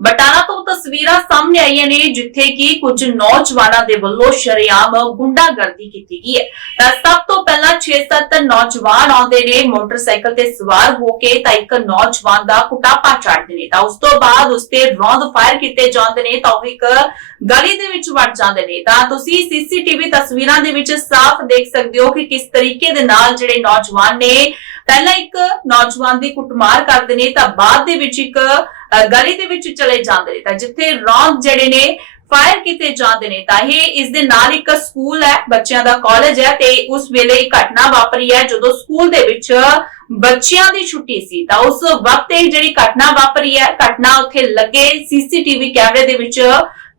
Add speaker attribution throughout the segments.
Speaker 1: ਬਟਾਲਾ ਤੋਂ ਤਸਵੀਰਾਂ ਸਾਹਮਣੇ ਆਈਆਂ ਨੇ, ਜਿੱਥੇ ਕਿ ਕੁਝ ਨੌਜਵਾਨਾਂ ਦੇ ਵੱਲੋਂ ਸ਼ਰੇਆਮ ਗੁੰਡਾਗਰਦੀ ਕੀਤੀ ਗਈ ਹੈ। ਤਾਂ ਸਭ ਤੋਂ ਪਹਿਲਾਂ 6-7 ਨੌਜਵਾਨ ਆਉਂਦੇ ਨੇ, ਮੋਟਰਸਾਈਕਲ ਤੇ ਸਵਾਰ ਹੋ ਕੇ ਤਾਂ ਇੱਕ ਨੌਜਵਾਨ ਦਾ ਕੁਟਾਪਾ ਚੜ੍ਹਦੇ ਨੇ। ਤਾਂ ਉਸ ਤੋਂ ਬਾਅਦ ਉਸ ਤੇ ਰੌਂਦ ਫਾਇਰ ਕੀਤੇ ਜਾਂਦੇ ਨੇ, ਤਾਂ ਉਹ ਇੱਕ ਗਲੀ ਦੇ ਵਿੱਚ ਵੜ ਜਾਂਦੇ ਨੇ। ਤਾਂ ਤੁਸੀਂ ਸੀਸੀਟੀਵੀ ਤਸਵੀਰਾਂ ਦੇ ਵਿੱਚ ਸਾਫ਼ ਦੇਖ ਸਕਦੇ ਹੋ ਕਿ ਕਿਸ ਤਰੀਕੇ ਦੇ ਨਾਲ ਜਿਹੜੇ ਨੌਜਵਾਨ ਨੇ ਪਹਿਲਾਂ ਇੱਕ ਨੌਜਵਾਨ ਦੀ ਕੁੱਟਮਾਰ ਕਰਦੇ ਨੇ, ਤਾਂ ਬਾਅਦ ਦੇ ਵਿੱਚ ਇੱਕ ਗਲੀ ਦੇ ਵਿੱਚ ਚਲੇ ਜਾਂਦੇ ਨੇ। ਤਾਂ ਜਿੱਥੇ ਰੌਂਦ ਜਿਹੜੇ ਨੇ, ਫਾਇਰ ਕੀਤੇ ਜਾਂਦੇ ਨੇ, ਤਾਂ ਇਹ ਇਸ ਦੇ ਨਾਲ ਇੱਕ ਸਕੂਲ ਹੈ, ਬੱਚਿਆਂ ਦਾ ਕਾਲਜ ਹੈ ਤੇ ਉਸ ਵੇਲੇ ਇਹ ਘਟਨਾ ਵਾਪਰੀ ਹੈ, ਜਦੋਂ ਸਕੂਲ ਦੇ ਵਿੱਚ ਬੱਚਿਆਂ ਦੀ ਛੁੱਟੀ ਸੀ। ਤਾਂ ਉਸ ਵਕਤ ਇਹ ਜਿਹੜੀ ਘਟਨਾ ਵਾਪਰੀ ਹੈ, ਘਟਨਾ ਉੱਥੇ ਲੱਗੇ, ਸੀਸੀਟੀਵੀ ਕੈਮਰੇ ਦੇ ਵਿੱਚ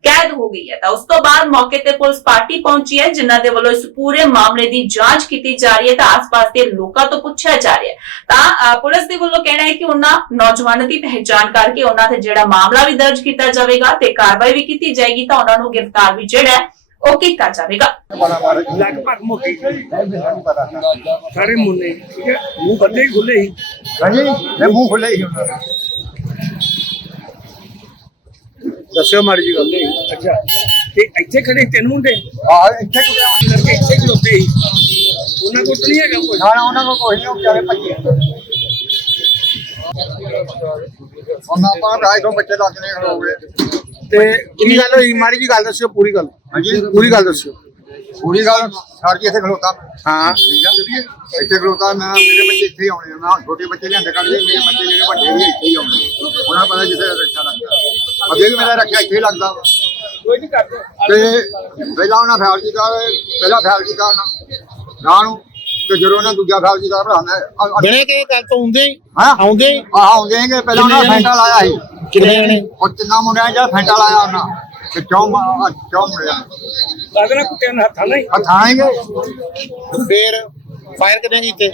Speaker 1: ਕੈਦ ਹੋ ਗਈ ਹੈ। ਤਾਂ ਉਸ ਤੋਂ ਬਾਅਦ ਮੌਕੇ ਤੇ ਪੁਲਿਸ ਪਾਰਟੀ ਪਹੁੰਚੀ ਹੈ ਜਿਨ੍ਹਾਂ ਦੇ ਵੱਲੋਂ ਇਸ ਪੂਰੇ ਮਾਮਲੇ ਦੀ ਜਾਂਚ ਕੀਤੀ ਜਾ ਰਹੀ ਹੈ ਤਾਂ ਆਸ-ਪਾਸ ਦੇ ਲੋਕਾਂ ਤੋਂ ਪੁੱਛਿਆ ਜਾ ਰਿਹਾ ਹੈ। ਤਾਂ ਪੁਲਿਸ ਦੇ ਵੱਲੋਂ ਕਹਿਣਾ ਹੈ ਕਿ ਉਹਨਾਂ ਨੌਜਵਾਨਾਂ ਦੀ ਪਹਿਚਾਣ ਕਰਕੇ ਉਹਨਾਂ ਤੇ ਜਿਹੜਾ ਮਾਮਲਾ ਵੀ ਦਰਜ ਕੀਤਾ ਜਾਵੇਗਾ ਤੇ ਕਾਰਵਾਈ ਵੀ ਕੀਤੀ ਜਾਏਗੀ ਤਾਂ ਉਹਨਾਂ ਨੂੰ ਗ੍ਰਿਫਤਾਰ ਵੀ ਜਿਹੜਾ ਹੈ ਉਹ ਕੀਤਾ ਜਾਵੇਗਾ।
Speaker 2: ਲਗਭਗ ਮੋਟੀ ਸਾਰੇ ਮੁੰਨੇ ਠੀਕ ਹੈ? ਮੂੰਹ ਬੰਦੇ ਹੀ ਖੁੱਲੇ ਸੀ
Speaker 3: ਹਾਂਜੀ ਇਹ ਮੂੰਹ ਖੁੱਲੇ ਹੀ। ਉਹਨਾਂ ਦਾ
Speaker 2: ਦੱਸਿਓ ਮਾੜੀ ਜੀ ਗੱਲ। ਅੱਛਾ। ਤੇ ਇੱਥੇ ਖੜੇ ਤਿੰਨ ਮੁੰਡੇ?
Speaker 3: ਆ ਇੱਥੇ ਕੁੜਿਆ
Speaker 2: ਲੜਕੇ ਇੱਥੇ ਖਲੋਤੇ ਸੀ। ਉਹਨਾਂ ਕੋਲ ਨਹੀਂ ਹੈਗਾ ਕੋਈ?
Speaker 3: ਨਾ ਉਹਨਾਂ ਕੋਲ ਕੋਈ ਨਹੀਂ ਉਹ ਵਿਚਾਰੇ ਭੱਜੇ। ਉਹਨਾਂ ਆਪਾਂ ਰਾਜ ਤੋਂ ਬੱਚੇ ਲੱਗ ਨੇ ਹੋ ਗਏ।
Speaker 2: ਤੇ ਕੀ ਗੱਲ ਹੋਈ? ਮਾੜੀ ਜੀ ਗੱਲ ਦੱਸਿਓ ਪੂਰੀ ਗੱਲ।
Speaker 3: ਹਾਂਜੀ।
Speaker 2: ਪੂਰੀ ਗੱਲ ਦੱਸਿਓ।
Speaker 3: ਪੂਰੀ ਗੱਲ? ਸਾਰ ਜੀ ਇੱਥੇ ਖਲੋਤਾ।
Speaker 2: ਹਾਂ।
Speaker 3: ਠੀਕ ਆ। ਇੱਥੇ ਖਲੋਤਾ ਮੈਂ ਮੇਰੇ ਬੱਚੇ ਇੱਥੇ ਹੀ ਆਉਣੇ ਆ। ਮੈਂ ਛੋਟੇ ਬੱਚੇ ਲਿਆਂਦੇ ਕੱਢ ਲਏ ਮੇਰੇ ਬੱਚੇ ਜਿਹੜੇ ਵੱਡੇ ਨੇ ਇੱਥੇ ਹੀ ਆਉਣੇ। ਉਹਨਾਂ ਪਤਾ ਜਿੱਥੇ ਰੱਖਿਆ ਲੱਗਦਾ। ਅੱਗੇ ਵੀ ਮੇਰਾ ਰੱਖਿਆ ਇੱਥੇ ਹੀ ਲੱਗਦਾ ਵਾ।
Speaker 2: ਕੋਈ ਨਹੀਂ ਕਰਦੇ।
Speaker 3: ਤੇ ਪਹਿਲਾਂ ਉਹਨਾਂ ਫੈਲ ਕੀਤਾ ਪਹਿਲਾਂ ਫੈਲ ਕੀਤਾ ਉਹਨਾਂ ਨਾ ਨੂੰ ਤੇ ਜਦੋਂ ਉਹਨਾਂ ਦੂਜਾ ਫੈਲ ਕੀਤਾ ਭਰਾ ਮੈਂ
Speaker 4: ਬਿਨੇ ਕੇ ਗੱਲ ਤੋਂ ਹੁੰਦੇ ਹੀ
Speaker 3: ਹਾਂ?
Speaker 4: ਆਉਂਦੇ ਹੀ।
Speaker 3: ਆਹ ਆਉਂਦੇ ਹੈਗੇ ਪਹਿਲਾਂ ਉਹਨਾਂ
Speaker 4: ਕਿੰਨੇ
Speaker 3: ਫੈਂਟਾ ਲਾਇਆ ਸੀ।
Speaker 4: ਕਿੰਨੇ ਜਣੇ?
Speaker 3: ਉਹ ਤਿੰਨਾਂ ਮੁੰਡਿਆਂ ਜਿਹੜਾ ਫੈਂਟਾ ਲਾਇਆ ਉਹਨਾਂ ਤੇ ਚੌਂ ਮ- ਚੌਂ ਮੁੰਡਿਆਂ
Speaker 2: ਲੱਗਦਾ ਨਾ ਕੁੱਤਿਆਂ ਨਾਲ ਹੱਥਾਂ ਨਹੀਂ
Speaker 3: ਹਥਾਏਗੇ
Speaker 4: ਫੇਰ ਫਾਇਰ ਕਿੰਨੇ ਕੀਤੇ?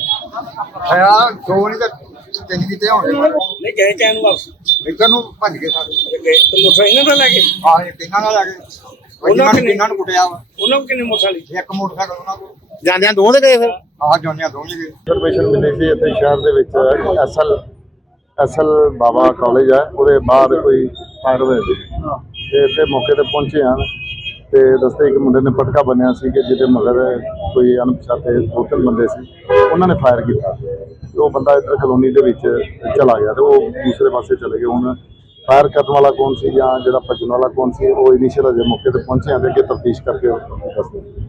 Speaker 3: ਯਾਰ ਦੋ ਨਹੀਂ ਤੇ ਤਿੰਨ ਕੀਤੇ ਹੋਣਗੇ।
Speaker 2: ਨਹੀਂ ਗਏ ਚੈਨ ਨੂੰ ਵਾਪਸ।
Speaker 3: ਇੱਧਰ ਨੂੰ ਭੱਜ ਗਏ ਸਾਰੇ।
Speaker 2: ਗਏ ਤੇ ਮੋਟਰ ਇਹਨਾਂ ਦਾ ਲੈ ਗਏ?
Speaker 3: ਆਹ ਇਹ ਤਿੰਨਾਂ ਨਾਲ ਲੱਗੇ
Speaker 2: ਉਹਨਾਂ
Speaker 3: ਉਹਨਾਂ
Speaker 2: ਕਿੰਨੇ?
Speaker 3: ਤਿੰਨਾਂ ਨੂੰ ਕੁੱਟਿਆ ਵਾ।
Speaker 2: ਉਹਨਾਂ ਨੂੰ ਕਿੰਨੇ ਮੋਟਰਸਾਈਕਲ
Speaker 3: ਇੱਕ ਮੋਟਰਸਾਈਕਲ ਉਹਨਾਂ ਕੋਲ।
Speaker 4: ਜਾਂਦਿਆਂ ਦੋ ਦੇ ਗਏ ਫਿਰ?
Speaker 3: ਆਹ ਜੋਨੀਆਂ ਦੋਵੇਂ ਗਏ।
Speaker 5: ਇਨਫੋਰਮੇਸ਼ਨ ਮਿਲੀ ਸੀ ਇੱਥੇ ਸ਼ਹਿਰ ਦੇ ਵਿੱਚ ਐਸਐਲ ਐਸਐਲ ਬਾਬਾ ਕਾਲਜ ਹੈ ਉਹਦੇ ਬਾਹਰ ਕੋਈ ਫਾਇਰ ਹੋਇਆ ਸੀ। ਤੇ ਇੱਥੇ ਮੌਕੇ ਤੇ ਪਹੁੰਚੇ ਹਨ ਤੇ ਰਸਤੇ ਇੱਕ ਮੁੰਡੇ ਨੇ ਪਟਕਾ ਬੰਨਿਆ ਸੀ ਕਿ ਜਿਹਦੇ ਮਗਰ ਕੋਈ ਅਣਪਛਾਤੇ ਦੋ ਤਿੰਨ ਬੰਦੇ ਸੀ ਉਹਨਾਂ ਨੇ ਫਾਇਰ ਕੀਤਾ। ਉਹ ਬੰਦਾ ਇੱਧਰ ਕਲੋਨੀ ਦੇ ਵਿੱਚ ਚਲਾ ਗਿਆ ਤੇ ਉਹ ਦੂਸਰੇ ਪਾਸੇ ਚਲੇ ਗਏ। ਹੁਣ ਫਾਇਰ ਕਰਨ ਵਾਲਾ ਕੌਣ ਸੀ ਜਾਂ ਜਿਹੜਾ ਭੱਜਣ ਵਾਲਾ ਕੌਣ ਸੀ, ਉਹ ਇਨੀਸ਼ੀਅਲ ਅਜੇ ਮੌਕੇ ਤੇ ਪਹੁੰਚੇ ਹਨ ਤੇ ਅੱਗੇ ਤਫਤੀਸ਼ ਕਰਕੇ ਦੱਸਦੇ